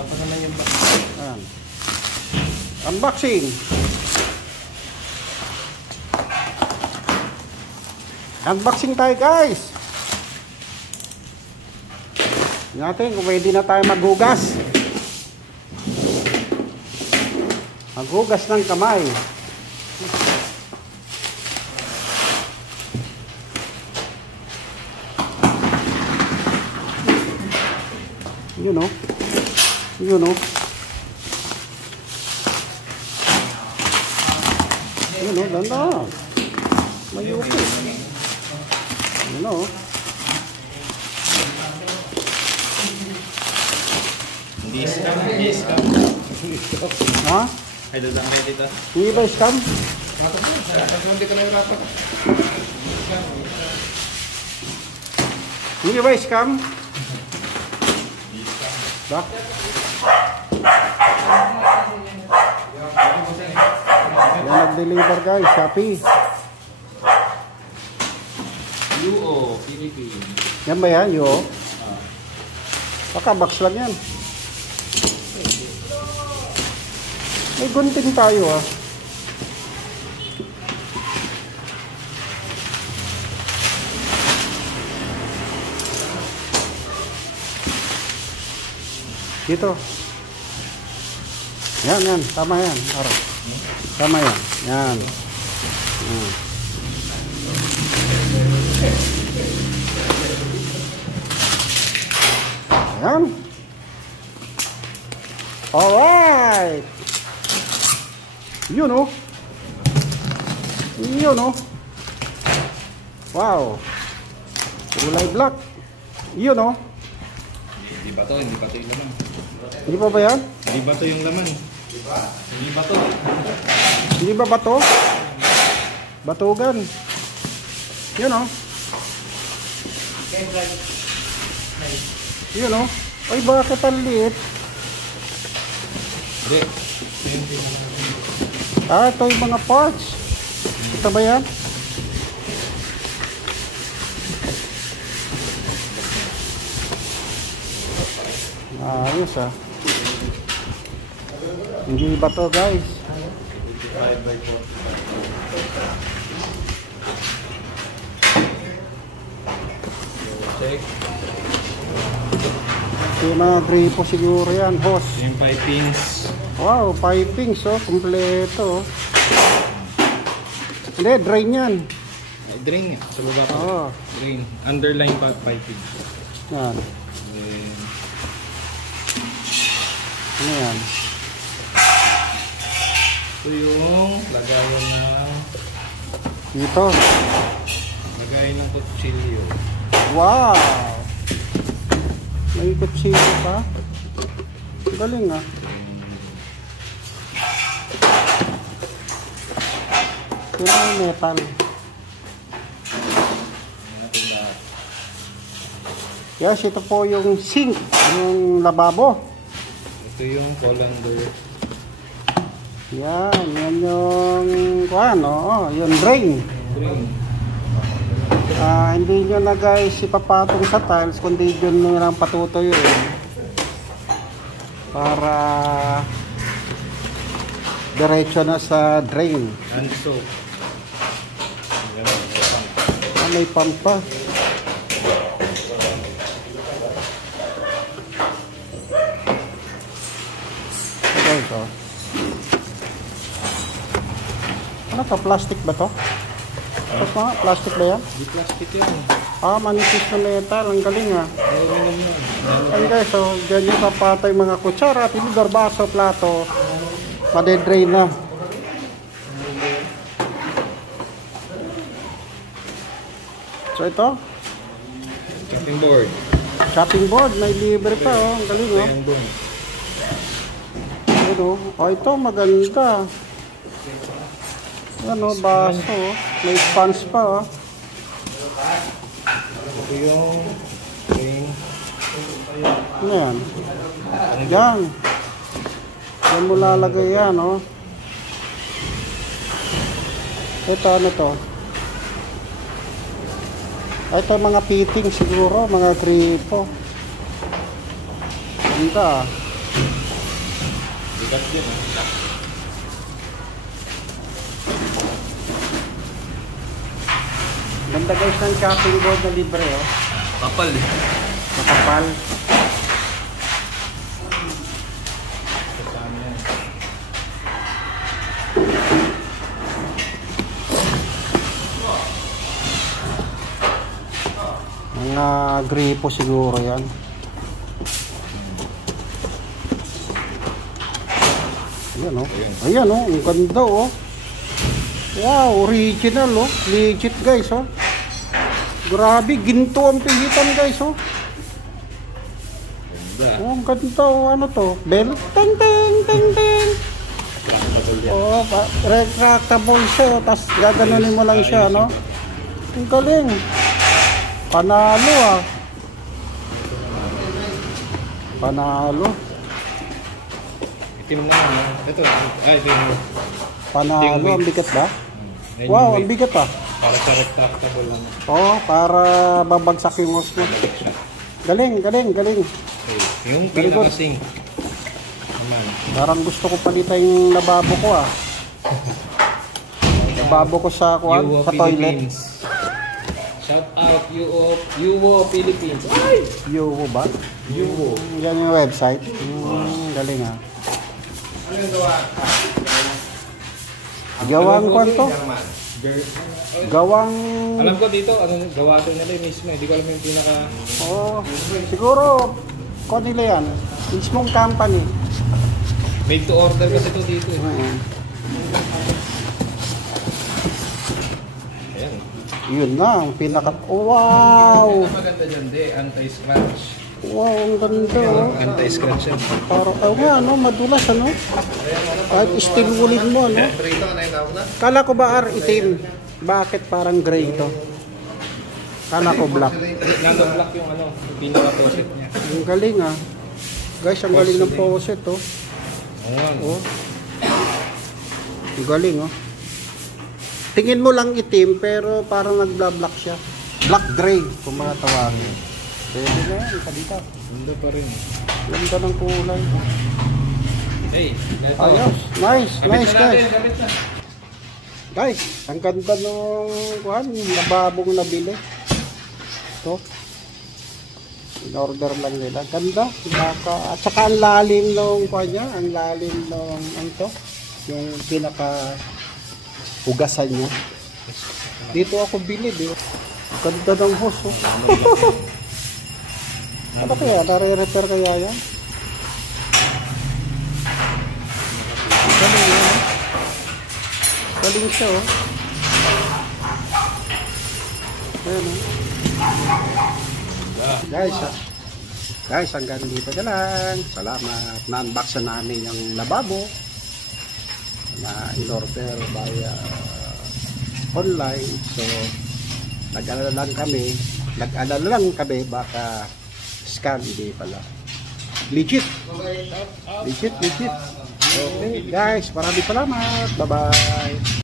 Dapat naman yung box. Ayan. Unboxing. Unboxing tayo guys. Natin kung pwede na tayo maghugas. Maghugas ng kamay. You know. You know. You know, ganda. Mayuki. You know. Hindi scam, hindi scam. Ha? Ay, dadang na dito. Hindi ba scam? Hindi ka na yung rapat. Hindi ba scam? Ba? Yan nag-deliver guys, Shopee. UO, Philippines. Yan ba yan, yo? Baka box lang yan. May gunting tayo ah. Dito. Yan, yan. Tama yan. Araw. Tama yan. Yan. Yan. Alright. You know. You know. Wow. Kulay black. You know. Hindi ba to? Hindi ba to yung laman? Hindi pa ba yan? Hindi ba to yung laman? Hindi ba to? Hindi ba bato? Batugan. You know. You know. Ay, bakit ang liit? Hindi. Ah, ito yung mga parts. Ito ba yan? Ayos ah. Hindi ba to guys? 5 by 4. Check. Yung mga gripo siguro yan, hose. Yung pipings. Wow, pipings oh, kompleto oh. Hindi, drain yan. Ay, drain nga. Sa baba pa. Oo. Drain. Underline piping. Yan. Then, Ano yan? ito yung lagayan ng Dito. lagayan ng kutsilyo. Wow! May kutsilyo pa. Galing ah. Ito na yung metal. Yes, ito po yung sink, yung lababo. Ito yung colander. Yan, yan yung ano, yung drain. Drain. Hindi nyo na guys ipapatong sa tiles, kundi yun nyo lang patutoy para diretso na sa drain. And soap. May pump pa. Ito. Ano to? Plastic ba to? Tapos mga plastic ba yan? Di plastic yun. Manipis na metal. Ang galing ah. Aluminum yun. Ayan guys, so dyan yung papatay mga kutsara, tinidor, baso, plato. Madedrain na. So ito, Chopping board. chopping board, may libre pa oh. Ang galing oh. Ayan doon. Ano? Oh, ito maganda. Ano, baso oh. May sponge pa oh. Ito yung ring. Ano yan? Yan. Yan mo lalagay yan oh. Ito ano to? Ito mga fitting siguro, mga gripo. Ganda ah. Bigat din ah. Ganda guys ng chopping board na libre oh. Kapal eh. Makapal. Kasama yan. Mga gripo siguro yan. Ayan oh. Ayan oh. Ang ganda oh. Wow, original oh. Legit guys oh. Grabe, ginto ang pilitan guys oh. Ganda. Oh, ang ganda oh. Ano to? Bell? Ting ting ting ting. Oh, retractable siya oh. Tapos gaganunin mo lang siya no. Ang galing. Panalo ah. Panalo. Itim na yan. Ito. Ay, ito yung... Panalo, ang bigat ba? Yan yung Wow, weight. ang bigat ah. Para sa retractable lang. Oo, para babagsak yung host mo. Balik siya. Galing, galing, galing. Okay. Yung Very good. pinaka-sink. Naman. Parang gusto ko palitan yung lababo ko ah. Lababo ko sa, Yuwo, sa toilet. Philippines. Shout out Yuwo Philippines. Ay! Yuwo ba? Yuwo. Yan yung website. Galing ah. Anong gawa? Gawang kwanto? Gawang... Alam ko dito, ano gawa to nila mismo. Hindi ko alam yung pinaka... Oh, siguro, kung nila yan. Mismong company. Made to order kasi ito dito eh. Ayan. Ayan. Yun na, ang pinaka... Wow! Ang maganda dyan, anti-scratch. Wow, ang ganda oh. Anti-scratch yan. Parang, nga, ano, madulas, ano? Kahit steel woolin mo, ano? Kala ko ba itim? Bakit parang gray ito? Kala ko black. Nano-black yung ano, yung pinaka-poset niya. Ang galing, ah. Guys, ang galing ng poset, oh. Ayan. Oh. Ang galing, oh. Tingin mo lang itim, pero parang nagla-black siya. Black-gray, kung mga tawagin. Pwede na yan, kadita. Ganda pa rin. Ganda ng kulay. Hey, ito. Ayos, nice, nice, guys. Gamit na. Guys, ang ganda nung lababong nabili. Ito. In-order lang nila. Ganda. At saka ang lalim nung kanya, ang lalim nung ano to, yung pinaka hugasan niya. Dito ako bilid eh. Ganda ng hose. Oh. Ano kaya? Nare-repair kaya yan? Galing yan. Galing siya oh. Ayan oh. Guys, hanggang dito na lang. Salamat. Na-unbox na namin yung lababo na in-order via online. So, nag-alala lang kami baka scam, hindi pala. Legit. Okay, guys, maraming salamat. Bye-bye.